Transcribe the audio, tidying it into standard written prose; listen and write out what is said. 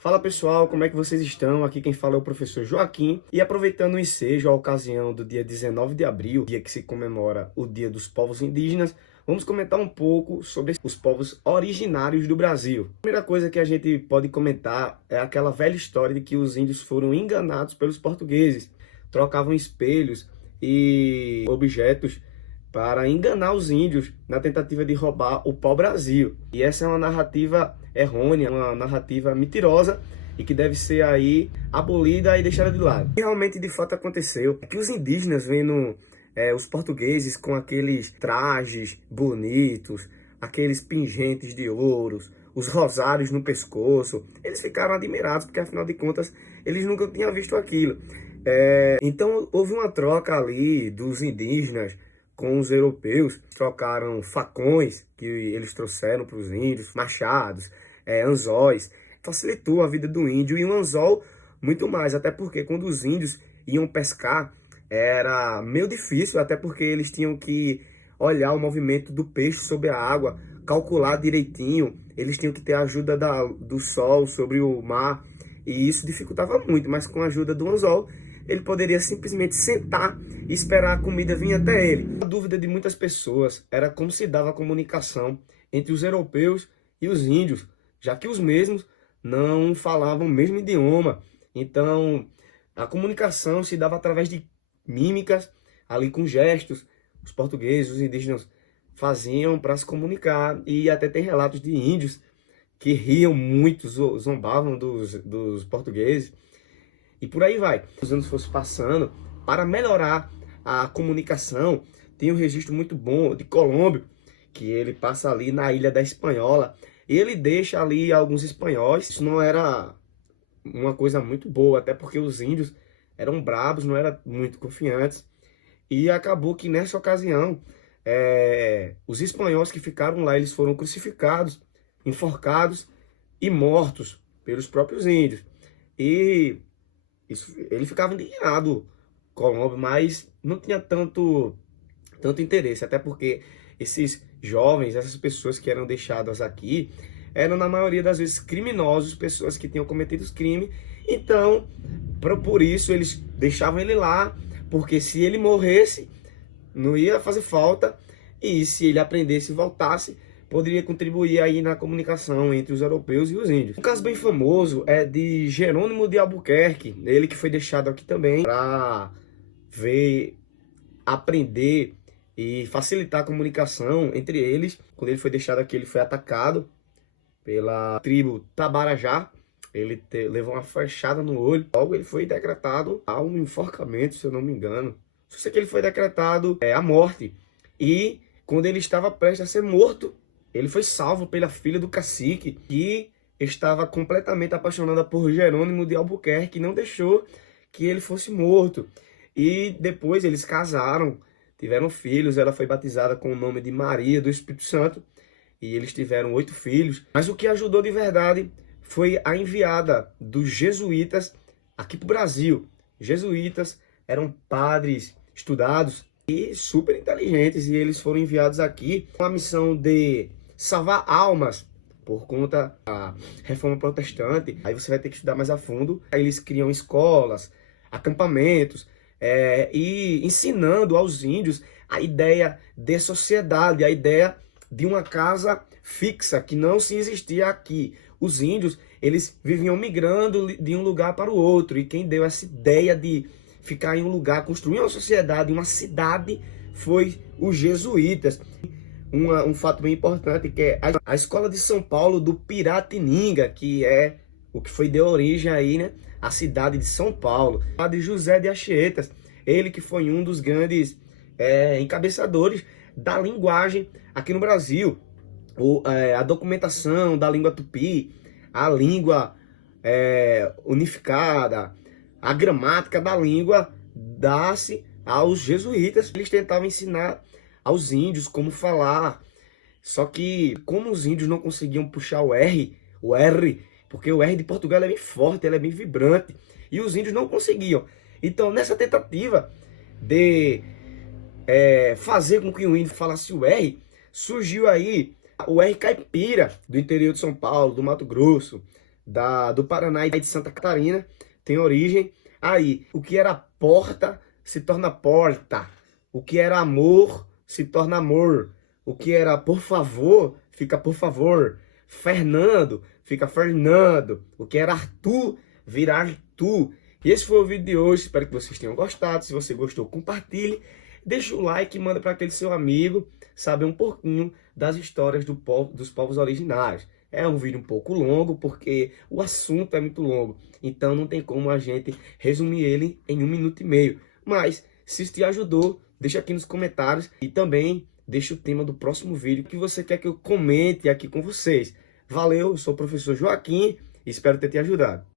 Fala pessoal, como é que vocês estão? Aqui quem fala é o professor Joaquim. E aproveitando o ensejo, a ocasião do dia 19 de abril, dia que se comemora o Dia dos Povos Indígenas, vamos comentar um pouco sobre os povos originários do Brasil. A primeira coisa que a gente pode comentar é aquela velha história de que os índios foram enganados pelos portugueses. Trocavam espelhos e objetos para enganar os índios na tentativa de roubar o pau-brasil. E essa é uma narrativa errônea, uma narrativa mentirosa e que deve ser aí abolida e deixada de lado. O que realmente de fato aconteceu é que os indígenas vendo os portugueses com aqueles trajes bonitos, aqueles pingentes de ouros, os rosários no pescoço, eles ficaram admirados porque afinal de contas eles nunca tinham visto aquilo. Então houve uma troca ali dos indígenas com os europeus, trocaram facões que eles trouxeram para os índios, machados, anzóis, facilitou a vida do índio e o anzol muito mais, até porque quando os índios iam pescar era meio difícil, até porque eles tinham que olhar o movimento do peixe sobre a água, calcular direitinho, eles tinham que ter a ajuda do sol sobre o mar e isso dificultava muito, mas com a ajuda do anzol ele poderia simplesmente sentar e esperar a comida vir até ele. A dúvida de muitas pessoas era como se dava a comunicação entre os europeus e os índios, já que os mesmos não falavam o mesmo idioma. Então, a comunicação se dava através de mímicas, ali com gestos. Os portugueses, os indígenas faziam para se comunicar. E até tem relatos de índios que riam muito, zombavam dos portugueses. E por aí vai. Os anos fossem passando, para melhorar a comunicação, tem um registro muito bom de Colombo, que ele passa ali na Ilha da Espanhola, e ele deixa ali alguns espanhóis. Isso não era uma coisa muito boa, até porque os índios eram brabos, não eram muito confiantes, e acabou que nessa ocasião, os espanhóis que ficaram lá, eles foram crucificados, enforcados e mortos pelos próprios índios. E ele ficava indignado, Colombo, mas não tinha tanto interesse, até porque esses jovens, essas pessoas que eram deixadas aqui, eram na maioria das vezes criminosos, pessoas que tinham cometido os crimes. Então, por isso eles deixavam ele lá, porque se ele morresse, não ia fazer falta, e se ele aprendesse e voltasse, poderia contribuir aí na comunicação entre os europeus e os índios. Um caso bem famoso é de Jerônimo de Albuquerque, ele que foi deixado aqui também para ver, aprender e facilitar a comunicação entre eles. Quando ele foi deixado aqui, ele foi atacado pela tribo Tabarajá, ele levou uma flechada no olho, logo ele foi decretado a um enforcamento, se eu não me engano. Só sei que ele foi decretado a morte, e quando ele estava prestes a ser morto, ele foi salvo pela filha do cacique, que estava completamente apaixonada por Jerônimo de Albuquerque, e não deixou que ele fosse morto. E depois eles casaram, tiveram filhos, ela foi batizada com o nome de Maria do Espírito Santo, e eles tiveram 8 filhos. Mas o que ajudou de verdade foi a enviada dos jesuítas aqui para o Brasil. Jesuítas eram padres estudados e super inteligentes, e eles foram enviados aqui com a missão de salvar almas por conta da reforma protestante. Aí você vai ter que estudar mais a fundo. Aí eles criam escolas, acampamentos, e ensinando aos índios a ideia de sociedade, a ideia de uma casa fixa que não se existia aqui. Os índios, eles viviam migrando de um lugar para o outro, e quem deu essa ideia de ficar em um lugar, construir uma sociedade, uma cidade, foi os jesuítas. Um fato bem importante, que é a escola de São Paulo do Piratininga, que é o que foi de origem aí, né, a cidade de São Paulo. Padre José de Anchieta, ele que foi um dos grandes encabeçadores da linguagem aqui no Brasil. A documentação da língua tupi, a língua unificada, a gramática da língua dá-se aos jesuítas. Eles tentavam ensinar aos índios como falar, só que como os índios não conseguiam puxar o R, porque o R de Portugal é bem forte, ele é bem vibrante, e os índios não conseguiam. Então, nessa tentativa de fazer com que o índio falasse o R, surgiu aí o R caipira, do interior de São Paulo, do Mato Grosso, do Paraná e de Santa Catarina, tem origem aí. O que era porta se torna porta. O que era amor se torna amor. O que era por favor fica por favor. Fernando fica Fernando. O que era Arthur vira Arthur. E esse foi o vídeo de hoje. Espero que vocês tenham gostado. Se você gostou, compartilhe. Deixa o like e manda para aquele seu amigo saber um pouquinho das histórias dos povos originários. É um vídeo um pouco longo porque o assunto é muito longo. Então não tem como a gente resumir ele em 1 minuto e meio. Mas se isso te ajudou, deixa aqui nos comentários e também deixa o tema do próximo vídeo que você quer que eu comente aqui com vocês. Valeu, eu sou o professor Joaquim e espero ter te ajudado.